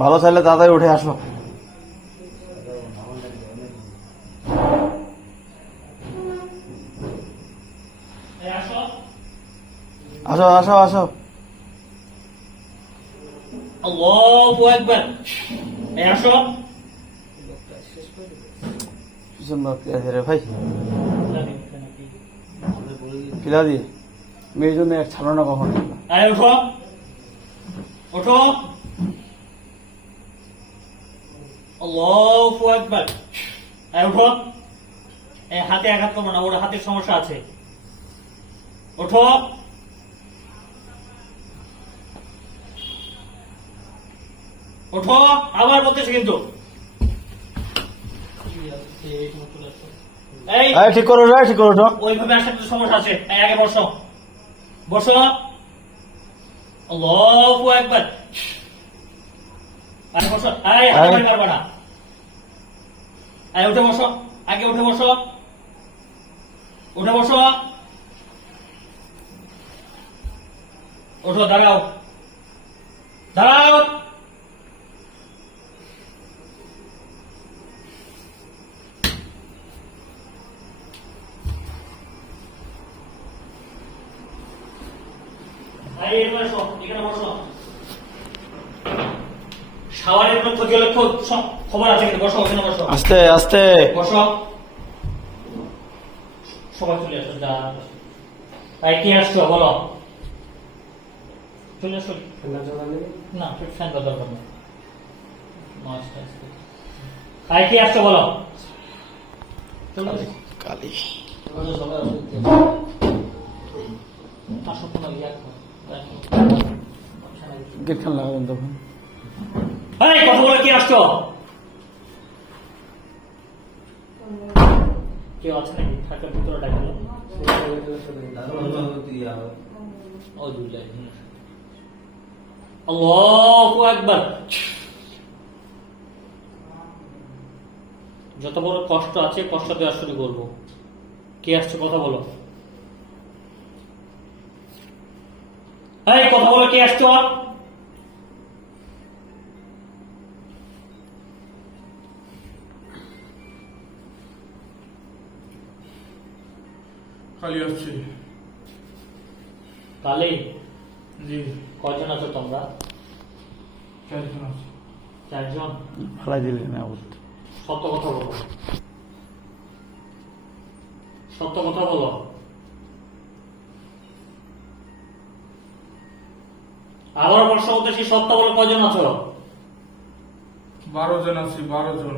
ভালো চাইলে তাড়াতাড়ি উঠে আসো। আসো আসো আসো। আল্লাহু আকবার। আসো। পিছন বাকি আছে রে ভাই, পিলা দিয়ে মেয়ের জন্য এক ছাড়ো না কখন। ওঠো ওঠো। আল্লাহু আকবার। ওঠো। হাতে আঘাত করবো না, ওর হাতের সমস্যা আছে। ওঠো। ওঠো, আবার বলতেছে কিন্তু। এই ঠিক করো রে, ঠিক করো তো। ওইভাবে আসার তো সমস্যা আছে। আগে বসো বসো। আল্লাহু আকবার। আগে বসো। হাতে পারবে না। উঠে বসো, আগে উঠে বসো। উঠে বসো। ওঠো, দাঁড়াও দাঁড়াও। এখানে বসো। শাওয়ারের কোনো ক্ষতি হলে খবর আছে কিন্তু। বসো, ওখানে বসো। আস্তে আস্তে বসো। সবাই চলে আসো। তাই কি আসছো বলো? চলে আসো না, ফ্যান বা দরকার নেই। তাই কি আসছো বলো? চলে আসো। কালি আসো, কোনো ইয়া গেট খান লাগাবেন তখন। কথা বলে কি আসছো? কেউ আছে নাকি? থাকার ভিতরে ডাকলো। আল্লাহু আকবার। যত বড় কষ্ট আছে, কষ্ট দেওয়া শুরু করবো। কে আসছে কথা বলো? কথা বলো, কে আসছো? খালি আসছি। কালি? জি, কয়জন আছো তোমরা? 4 জন আছে। 4 জন। ফালাই দিলি না অবস্থা। সত্য কথা বলো, সত্য কথা বলো। আবার প্রশ্ন করতেছি, সত্য বলো, কয়জন আছো? 12 জন আছি, 12 জন।